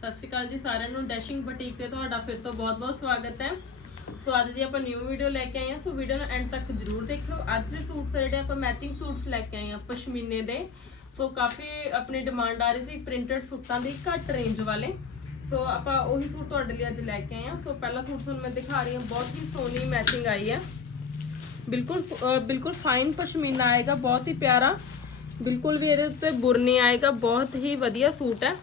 ਸਤਿ ਸ਼੍ਰੀ ਅਕਾਲ ਜੀ ਸਾਰਿਆਂ ਨੂੰ। ਡੈਸ਼ਿੰਗ ਬੁਟੀਕ ਤੇ ਤੁਹਾਡਾ ਫਿਰ ਤੋਂ ਬਹੁਤ-ਬਹੁਤ ਸਵਾਗਤ ਹੈ। ਸੋ ਅੱਜ ਦੀ ਆਪਾਂ ਨਿਊ ਵੀਡੀਓ ਲੈ ਕੇ ਆਏ ਹਾਂ। ਸੋ ਵੀਡੀਓ ਨੂੰ ਐਂਡ ਤੱਕ ਜਰੂਰ ਦੇਖਿਓ। ਅੱਜ ਦੇ ਸੂਟਸ ਜਿਹੜੇ ਆਪਾਂ ਮੈਚਿੰਗ ਸੂਟਸ ਲੈ ਕੇ ਆਏ ਹਾਂ ਪਸ਼ਮੀਨੇ ਦੇ। ਸੋ ਕਾਫੀ ਆਪਣੀ ਡਿਮਾਂਡ ਆ ਰਹੀ ਸੀ ਪ੍ਰਿੰਟਡ ਸੂਟਾਂ ਦੀ, ਘੱਟ ਰੇਂਜ ਵਾਲੇ। ਸੋ ਆਪਾਂ ਉਹੀ ਸੂਟ ਤੁਹਾਡੇ ਲਈ ਅੱਜ ਲੈ ਕੇ ਆਏ ਹਾਂ। ਸੋ ਪਹਿਲਾ ਸੂਟ ਤੁਹਾਨੂੰ ਮੈਂ ਦਿਖਾ ਰਹੀ ਹਾਂ। ਬਹੁਤ ਹੀ ਸੋਹਣੀ ਮੈਚਿੰਗ ਆਈ ਹੈ। ਬਿਲਕੁਲ ਬਿਲਕੁਲ ਫਾਈਨ ਪਸ਼ਮੀਨਾ ਆਏਗਾ, ਬਹੁਤ ਹੀ ਪਿਆਰਾ। ਬਿਲਕੁਲ ਵੀ ਇਹਦੇ ਉੱਤੇ ਬੁਰਨੀ ਆਏਗਾ, ਬਹੁਤ ਹੀ ਵਧੀਆ ਸੂਟ ਹੈ।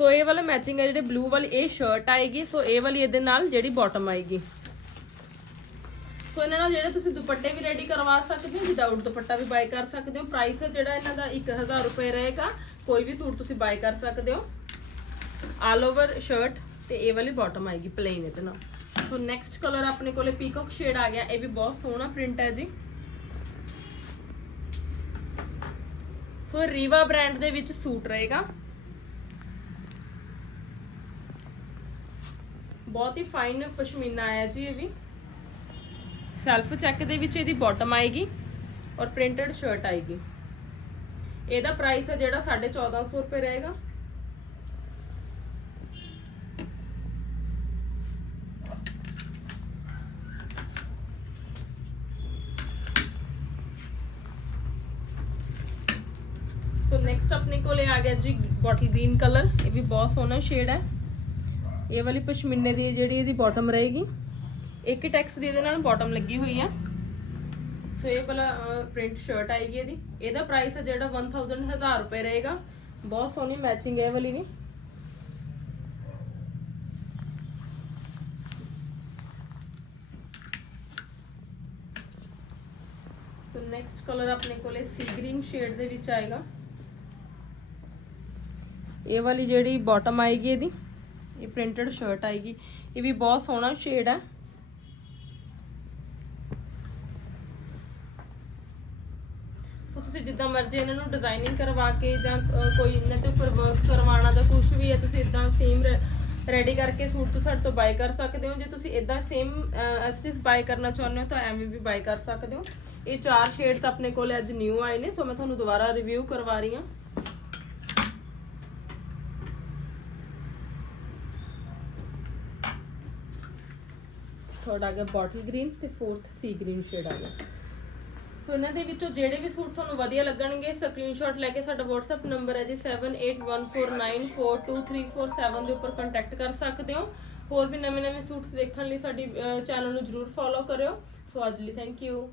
ਸੋ ਇਹ ਵਾਲਾ ਮੈਚਿੰਗ ਹੈ ਜਿਹੜੇ ਬਲੂ ਵਾਲੀ, ਇਹ ਸ਼ਰਟ ਆਏਗੀ। ਸੋ ਇਹ ਵਾਲੀ ਇਹਦੇ ਨਾਲ ਜਿਹੜੀ ਬਾਟਮ ਆਏਗੀ। ਸੋ ਇਹਨਾਂ ਨਾਲ ਜਿਹੜੇ ਤੁਸੀਂ ਦੁਪੱਟੇ ਵੀ ਰੈਡੀ ਕਰਵਾ ਸਕਦੇ ਹੋ ਵਿਦਆਊਟ ਦੁਪੱਟਾ ਵੀ ਬਾਈ ਕਰ ਸਕਦੇ ਹੋ। ਪ੍ਰਾਈਸ ਜਿਹੜਾ ਇਹਨਾਂ ਦਾ 1000 ਰੁਪਏ ਰਹੇਗਾ, ਕੋਈ ਵੀ ਸੂਟ ਤੁਸੀਂ ਬਾਈ ਕਰ ਸਕਦੇ ਹੋ। ਆਲ ਓਵਰ ਸ਼ਰਟ ਤੇ ਇਹ ਵਾਲੀ ਬਾਟਮ ਆਏਗੀ ਪਲੇਨ ਇਹਦੇ ਨਾਲ। ਸੋ ਨੈਕਸਟ ਕਲਰ ਆਪਣੇ ਕੋਲੇ ਪੀਕੌਕ ਸ਼ੇਡ ਆ ਗਿਆ। ਇਹ ਵੀ ਬਹੁਤ ਸੋਹਣਾ ਪ੍ਰਿੰਟ ਹੈ ਜੀ। ਸੋ ਰੀਵਾ ਬ੍ਰਾਂਡ ਦੇ ਵਿੱਚ ਸੂਟ ਰਹੇਗਾ। ਬਹੁਤ ਹੀ ਫਾਈਨ ਪਸ਼ਮੀਨਾ ਆਇਆ ਜੀ ਇਹ ਵੀ। ਸੈਲਫ ਚੈੱਕ ਦੇ ਵਿੱਚ ਇਹਦੀ ਬਾਟਮ ਆਏਗੀ ਔਰ ਪ੍ਰਿੰਟਡ ਸ਼ਰਟ ਆਏਗੀ। ਇਹਦਾ ਪ੍ਰਾਈਸ ਹੈ ਜਿਹੜਾ 1450 ਰੁਪਏ ਰਹੇਗਾ। ਸੋ ਨੈਕਸਟ ਆਪਣੇ ਕੋਲੇ ਆ ਗਿਆ ਜੀ ਬੋਟਲ ਗ੍ਰੀਨ ਕਲਰ ਇਹ ਵੀ ਬਹੁਤ ਸੋਹਣਾ ਸ਼ੇਡ ਹੈ। ਇਹ ਵਾਲੀ ਪਸ਼ਮੀਨੇ ਦੀ ਜਿਹੜੀ ਇਹਦੀ ਬਾਟਮ ਰਹੇਗੀ, ਇੱਕ ਟੈਕਸ ਦੀ ਇਹਦੇ ਨਾਲ ਬਾਟਮ ਲੱਗੀ ਹੋਈ ਹੈ ਸੋ ਇਹ ਵਾਲਾ ਪ੍ਰਿੰਟ ਸ਼ਰਟ ਆਏਗੀ ਇਹਦੀ। ਇਹਦਾ ਪ੍ਰਾਈਸ ਹੈ ਜਿਹੜਾ 1000 ਰੁਪਏ ਰਹੇਗਾ। ਬਹੁਤ ਸੋਹਣੀ ਮੈਚਿੰਗ ਹੈ ਇਹ ਵਾਲੀ ਵੀ। ਸੋ ਨੈਕਸਟ ਕਲਰ ਆਪਣੇ ਕੋਲੇ ਸੀ ਗ੍ਰੀਨ ਸ਼ੇਡ ਦੇ ਵਿੱਚ ਆਏਗਾ। ਇਹ ਵਾਲੀ ਜਿਹੜੀ ਬਾਟਮ ਆਏਗੀ ਇਹਦੀ। ਇਹ ਪ੍ਰਿੰਟਡ ਸ਼ਰਟ ਆਏਗੀ। ਇਹ ਵੀ ਬਹੁਤ ਸੋਹਣਾ ਸ਼ੇਡ ਹੈ। ਸੋ ਤੁਸੀਂ ਜਿੱਦਾਂ ਮਰਜ਼ੀ ਇਹਨਾਂ ਨੂੰ ਡਿਜ਼ਾਈਨਿੰਗ ਕਰਵਾ ਕੇ ਜਾਂ ਕੋਈ ਇਹਨਾਂ ਤੇ ਉੱਪਰ ਵਰਕ ਕਰਵਾਉਣਾ ਜਾਂ ਕੁਝ ਵੀ ਹੈ, ਤੁਸੀਂ ਇਦਾਂ ਸੇਮ ਰੈਡੀ ਕਰਕੇ ਸੂਟ ਤੋਂ ਸਾਡੇ ਤੋਂ ਬਾਈ ਕਰ ਸਕਦੇ ਹੋ। ਜੇ ਤੁਸੀਂ ਇਦਾਂ ਸੇਮ ਐਸਟਿਸ ਬਾਈ ਕਰਨਾ ਚਾਹੁੰਦੇ ਹੋ, ਤਾਂ ਐਵੇਂ ਵੀ ਬਾਈ ਕਰ ਸਕਦੇ ਹੋ। ਇਹ ਚਾਰ ਸ਼ੇਡਸ ਆਪਣੇ ਕੋਲ ਅੱਜ ਨਿਊ ਆਏ ਨੇ ਸੋ ਮੈਂ ਤੁਹਾਨੂੰ ਦੁਬਾਰਾ ਰਿਵਿਊ ਕਰਵਾ ਰਹੀ ਹਾਂ। ਥਰਡ ਆ ਗਿਆ ਬੋਟਲ ਗ੍ਰੀਨ ਤੇ ਫੋਰਥ ਸੀ ਗ੍ਰੀਨ ਸ਼ੇਡ ਆ ਗਿਆ। ਸੋ ਇਹਨਾਂ ਦੇ ਵਿੱਚੋਂ ਜਿਹੜੇ ਵੀ ਸੂਟ ਤੁਹਾਨੂੰ ਵਧੀਆ ਲੱਗਣਗੇ ਸਕਰੀਨਸ਼ਾਟ ਲੈ ਕੇ ਸਾਡਾ WhatsApp ਨੰਬਰ ਹੈ ਜੀ 7814942347 ਦੇ ਉੱਪਰ ਕੰਟੈਕਟ ਕਰ ਸਕਦੇ ਹੋ। ਹੋਰ ਵੀ ਨਵੇਂ-ਨਵੇਂ ਸੂਟਸ ਦੇਖਣ ਲਈ ਸਾਡੀ ਚੈਨਲ ਨੂੰ ਜਰੂਰ ਫੋਲੋ ਕਰਿਓ। ਸੋ ਅੱਜ ਲਈ ਥੈਂਕ ਯੂ